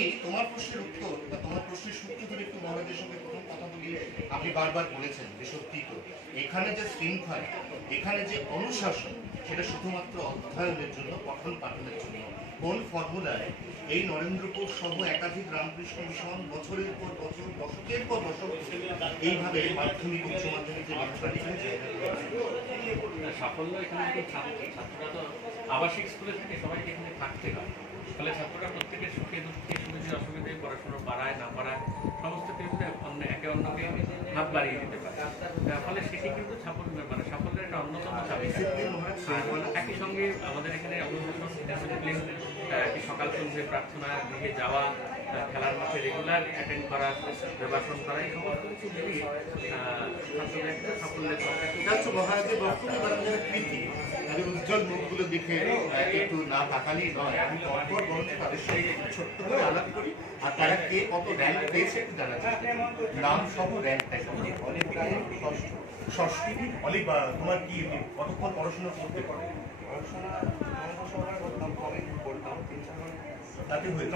আমি তোমার প্রশ্নের উত্তর বা তোমার প্রশ্নের সূত্র ধরে একটু মহারাজের সঙ্গে প্রথম কথা বলি আপনি বারবার বলেছেন যে সত্যি তো। এখানে যে শৃঙ্খলা, এখানে যে অনুশাসন, সেটা শুধুমাত্র অধ্যয়নের জন্য, পঠন পাঠনের জন্য। কোন ফর্মুলায় এই নরেন্দ্রপুর সহ একাধিক রামকৃষ্ণ মিশন বছরের পর বছর, দশকের পর দশক এইভাবে মাধ্যমিক, উচ্চ মাধ্যমিক যে সাফল্য এখানে ছাত্র, ছাত্ররা তো আবাসিক স্কুলে থাকে, সবাইকে এখানে থাকতে হয়। ফলে ছাত্ররা প্রত্যেকের সুখে দুঃখে সুবিধে অসুবিধে পড়াশোনা পাড়ায় না পাড়ায় সমস্ত ক্ষেত্রে অন্য, একে অন্যকে হাত বাড়িয়ে দিতে পারে। ফলে সেটি কিন্তু সাফল্য মানে সাফল্যের একটা অন্যতম চাবি। একই সঙ্গে আমাদের এখানে ডিসিপ্লিন একই সকাল সন্ধ্যে প্রার্থনা দিকে যাওয়া খেলার মাঠে রেগুলার অ্যাটেন্ড করা, যোগাসন করা, এই সমস্ত কিছু মিলিয়ে ছাত্রদের একটা সাফল্যের মহারাজের বক্তব্য তারা যারা কৃতি তাদের উজ্জ্বল মুখগুলো দেখে একটু না তাকালেই নয়। আমি পরপর বরঞ্চ তাদের সঙ্গে ছোট্ট করে আলাপ করি। আর তারা কে কত র্যাঙ্ক পেয়েছে একটু জানা যায় নাম সহ র্যাঙ্কটা ষষ্ঠ। ষষ্ঠ অলিভ আহ, তোমার কি কতক্ষণ পড়াশোনা করতে পারো? পড়াশোনা নয় সময় করতাম তিন চার তাতে হয়ে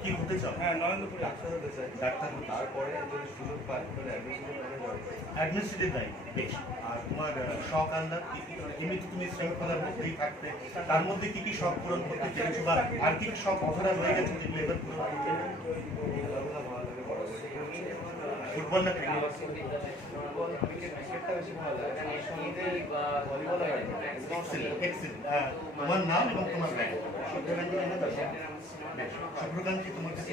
কি হতে চাও? হ্যাঁ নরেন্দ্রপুরে ডাক্তার হতে চাই। ডাক্তার তারপরে যদি সুযোগ পাই তাহলে অ্যাডমিশন করে অ্যাডমিনিস্ট্রেটিভ লাইন বেশ। আর তোমার শখ কি? এমনিতে তুমি শৃঙ্খলার মধ্যেই থাকতে তার মধ্যে কি কি শখ পূরণ করতে চেয়েছো বা আর কি কি শখ অধরা রয়ে গেছে যেগুলো এবার পূরণ করতে ফুটবল না ক্রিকেট এক্সেলেন্ট তোমার নাম এবং তোমার র্যাঙ্ক শুক্রকান্তি তোমার কাছে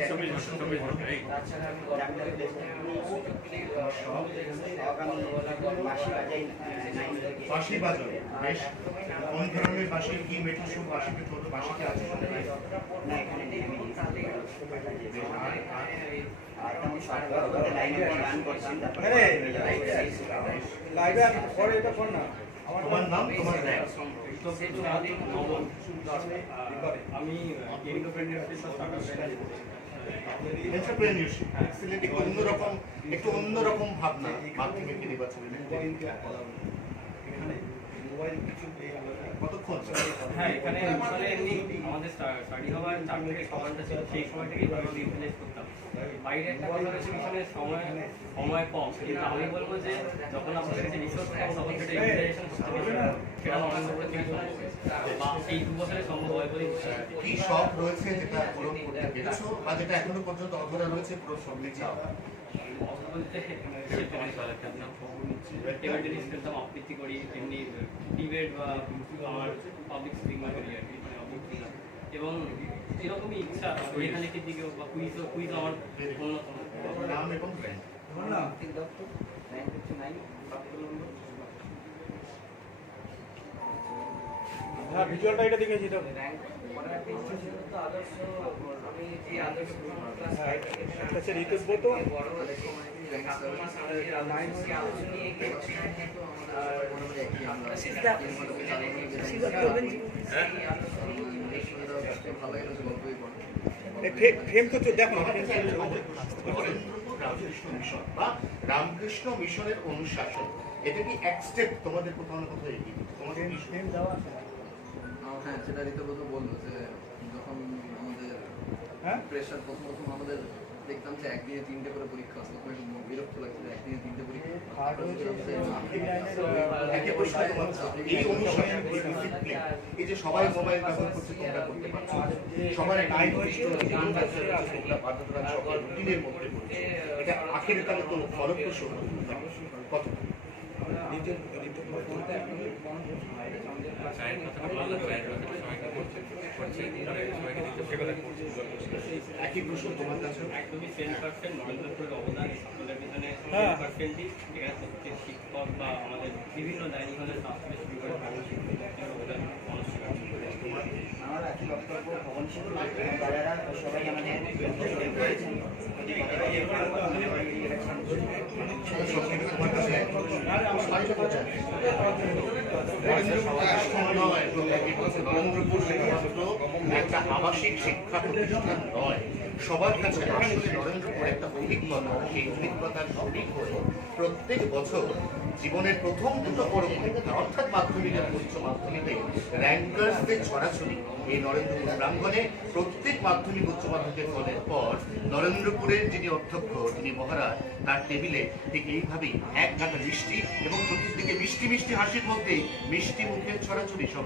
বাঁশি বাজাও বেশ কোন ধরনের বাঁশি কি মেঠো সব বাঁশিতে ছোট বাঁশিতে আছে না আমি লাইভে পরে এটা কর না। তোমার নাম তোমার আমি এন্টারপ্রেনিয়রশিপ একটু অন্যরকম একটু অন্যরকম ভাবনা। মাধ্যমিক নির্বাচনে। হ্যাঁ এখানে আমাদের স্টাডি হওয়ার চার ছিল, সেই সময় করতাম। সময় কম, কিন্তু আমি বলব যে যখন আপনাদের কাছে রিসোর্স কম তখন সেটা ইউটিলাইজেশন করতে বেশি কি শখ রয়েছে যেটা পূরণ করতে পেরেছ বা যেটা এখনও পর্যন্ত অধরা রয়েছে চাও টেবিল টেনিস খেলতাম আবৃত্তি করি এমনি ডিবেট বা আমার পাবলিক স্পিকিং করি আর কি মানে আবৃত্তি এবং এরকমই ইচ্ছা লেখালেখির দিকেও বা কুইজ কুইজ আমার অন্যতম নাম এবং র্যাঙ্ক তোমার নাম দত্ত নাইন ফিফটি নাইন হ্যাঁ ভিজুয়ালটা এটা দেখেছি তো হ্যাঁ, মানে ফ্রেম দেখো রামকৃষ্ণ মিশন বা রামকৃষ্ণ মিশনের অনুশাসন এটা কি এক স্টেপ তোমাদের কোথাও না কোথাও এগিয়ে তোমাদের কি ফ্রেম দেওয়া আছে আহ, হ্যাঁ সেটা ঋতুব্রত বলল যে যখন আমাদের হ্যাঁ? প্রেশার প্রথম প্রথম আমাদের দেখতাম যে একদিনে তিনটে করে পরীক্ষা আসতো তখন বিরক্ত লাগছিল একদিনে তিনটে পরীক্ষা এই অনুশাসন ডিসিপ্লিন এই যে সবাই মোবাইল ব্যবহার করছে তোমরা করতে পারছ। সবার একটা নির্দিষ্ট জীবন ব্যবস্থা তোমরা বাধ্যতার সবার রুটিনের মধ্যে পড়ছো। এটা আখেরে তাহলে তো ফলপ্রসূ কত একই প্রশ্ন তোমার কাছে একদমই টেন পার্সেন্ট নরেন্দ্রপুরের অবদান সকলের পিছনে হ্যাঁ। পার্সেন্টই এখানে শিক্ষক বা আমাদের বিভিন্ন দায়িত্বের কাছ থেকে শুরু করে ভালো শিক্ষকদের অবদান আমার একই বক্তব্য ভবন শিল্প দাদারা সবাই আমাদের একটা আবাসিক শিক্ষা প্রতিষ্ঠান নয়। সবার কাছে নরেন্দ্রপুর একটা অভিজ্ঞতা সেই অভিজ্ঞতার শরিক হয়ে প্রত্যেক বছর জীবনের প্রথম দুটো বড় পরীক্ষা অর্থাৎ মাধ্যমিক এবং উচ্চ মাধ্যমিকে র্যাঙ্কার্সদের ছড়াছড়ি। এই নরেন্দ্রপুর প্রাঙ্গণে প্রত্যেক মাধ্যমিক উচ্চ মাধ্যমিকের ফলের পর নরেন্দ্রপুরের যিনি অধ্যক্ষ, তিনি মহারাজ, তার টেবিলে ঠিক এইভাবেই এক গাঁটা মিষ্টি এবং চতুর্দিকে মিষ্টি মিষ্টি হাসির মধ্যে মিষ্টি মুখের ছড়াছড়ি সব।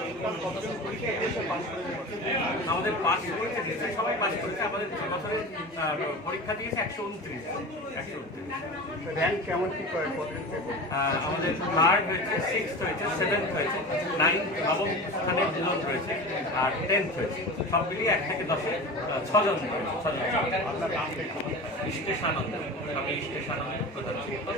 আমাদের পাস করেছে নিশ্চয়ই সবাই পাস করেছে আমাদের বছরে পরীক্ষা দিয়েছে একশো উনত্রিশ একশো র্যাঙ্ক কেমন কি করে আমাদের থার্ড হয়েছে সিক্সথ হয়েছে সেভেন্থ হয়েছে নাইন্থ নবম স্থানে দুজন রয়েছে আর টেন্থ হয়েছে। সব মিলিয়ে এক থেকে দশে ছজন রয়েছে, ছজন স্টেশানন্দ আমি স্টেশানন্দ প্রধান শিক্ষক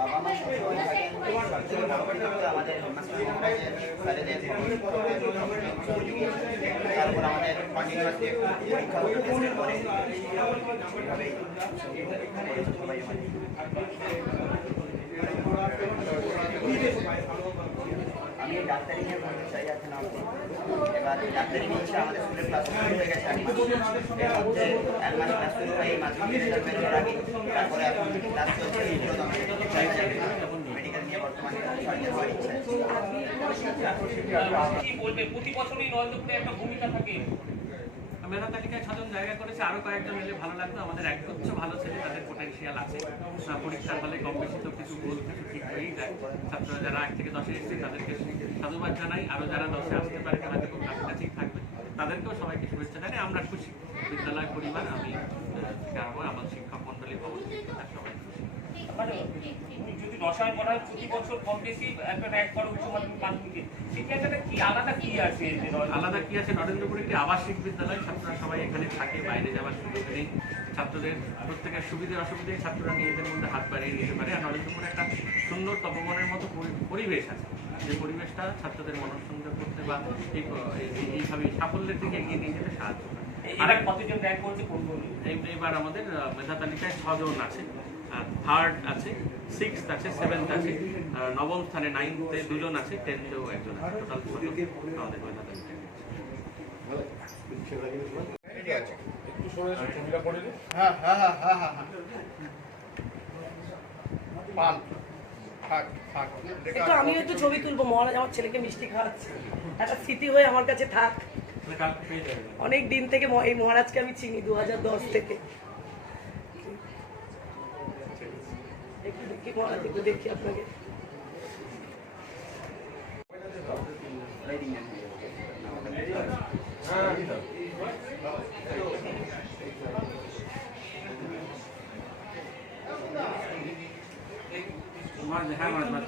আমাদের তারপর আমাদের আমি ডাক্তারি নিয়ে পড়তে চাই এখন এবার ডাক্তারি নিচ্ছে আমাদের স্কুলের ক্লাস শুরু হয়ে গেছে এর মধ্যে এক মাস ক্লাস শুরু হয়ে মাধ্যমিক রেজাল্ট তারপরে এখন ক্লাস চলছে মেডিকেল নিয়ে বর্তমানে সার্জন হওয়ার ইচ্ছা আছে কি বলবে? প্রতি বছরই একটা ভূমিকা থাকে। মেধা তালিকায় ছজন জায়গা করেছে, আরও কয়েকজন এলে ভালো লাগতো। আমাদের একগুচ্ছ ভালো ছেলে, তাদের পোটেনশিয়াল আছে। পরীক্ষার হলে কম বেশি তো কিছু গোল কিছু ঠিক হয়েই যায়। ছাত্ররা যারা এক থেকে দশে এসেছে, তাদেরকে সাধুবাদ জানাই। আরও যারা দশে আসতে পারে হয়তো খুব কাছাকাছি থাকবে। তাদেরকেও সবাইকে শুভেচ্ছা জানাই। আমরা খুশি। বিদ্যালয় পরিবার, আমি আমার শিক্ষক মন্ডলী ভবন সবাই খুশি। যদি রসায়ন করা হয় প্রতি বছর কম বেশি একটা র্যাঙ্ক করে উচ্চ মাধ্যমিক মাধ্যমিকে সেক্ষেত্রে কি আলাদা কি আছে? আলাদা কি আছে? নরেন্দ্রপুর একটি আবাসিক বিদ্যালয়? ছাত্ররা সবাই এখানে থাকে বাইরে যাওয়ার সুযোগ নেই। ছাত্রদের প্রত্যেকের সুবিধে অসুবিধে ছাত্ররা নিজেদের মধ্যে হাত বাড়িয়ে নিতে পারে। আর নরেন্দ্রপুরে একটা সুন্দর তপবনের মতো পরিবেশ আছে। যে পরিবেশটা ছাত্রদের মনঃসংযোগ করতে বা এই এই- এইভাবে সাফল্যের দিকে এগিয়ে নিয়ে যেতে সাহায্য করে। আর এবার কতজন র্যাঙ্ক করেছে এইবার আমাদের মেধা তালিকায় ছজন আছে। থার্ড আছে সিক্স আছে সেভেন্থ আছে নবম স্থানে নাইনথে দুজন আছে টেন্থেও একজন আছে। টোটাল আমাদের হ্যাঁ হ্যাঁ হ্যাঁ হ্যাঁ হ্যাঁ হ্যাঁ পান একটু একটু ছবি তুলবো। মহারাজ আমার ছেলেকে মিষ্টি খাওয়াচ্ছে। একটা স্মৃতি হয়ে আমার কাছে থাক। অনেক দিন থেকে এই মহারাজকে আমি চিনি দু হাজার দশ থেকে। একটু দেখি মহারাজ দেখি আপনাকে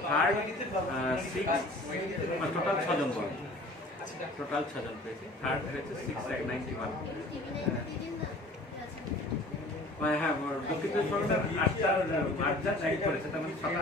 থার্ড সিক্স টোটাল ছজন বল টোটাল ছজন পেয়েছে থার্ড হয়েছে সিক্স নাইনটি ওয়ান হ্যাঁ দুঃখিত আটটা আটটা র্যাঙ্ক করেছে তার মানে ছটা